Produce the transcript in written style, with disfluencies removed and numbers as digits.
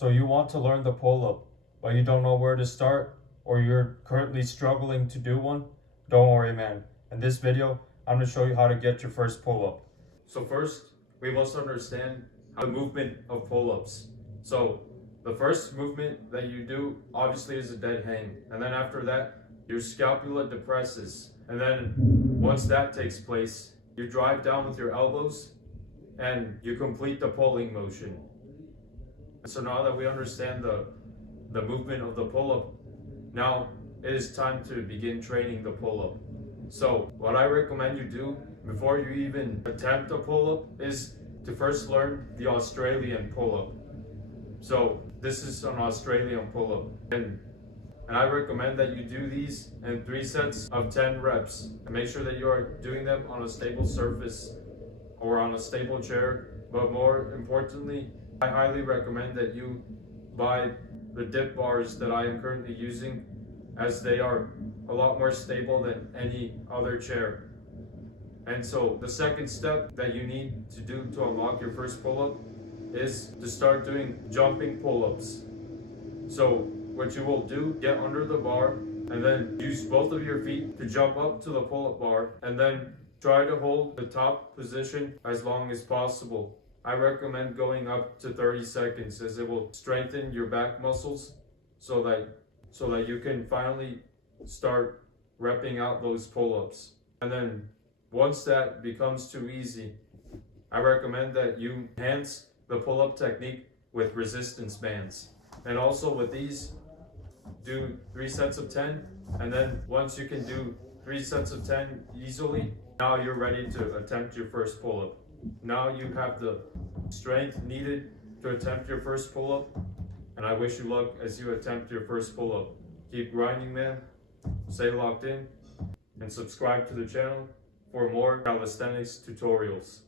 So you want to learn the pull-up, but you don't know where to start, or you're currently struggling to do one? Don't worry, man. In this video, I'm going to show you how to get your first pull-up. So first, we must understand the movement of pull-ups. So the first movement that you do obviously is a dead hang, and then after that your scapula depresses, and then once that takes place, you drive down with your elbows and you complete the pulling motion. So now that we understand the movement of the pull-up, now it is time to begin training the pull-up. So what I recommend you do before you even attempt a pull-up is to first learn the Australian pull-up. So this is an Australian pull-up, and I recommend that you do these in 3 sets of 10 reps, and make sure that you are doing them on a stable surface or on a stable chair. But more importantly, I highly recommend that you buy the dip bars that I am currently using, as they are a lot more stable than any other chair. And so the second step that you need to do to unlock your first pull-up is to start doing jumping pull-ups. So what you will do, get under the bar and then use both of your feet to jump up to the pull-up bar, and then try to hold the top position as long as possible. I recommend going up to 30 seconds, as it will strengthen your back muscles so that you can finally start repping out those pull-ups. And then once that becomes too easy, I recommend that you enhance the pull-up technique with resistance bands. And also with these, do 3 sets of 10, and then once you can do 3 sets of 10 easily, now you're ready to attempt your first pull-up. Now you have the strength needed to attempt your first pull-up, and I wish you luck as you attempt your first pull-up. Keep grinding, man. Stay locked in, and subscribe to the channel for more calisthenics tutorials.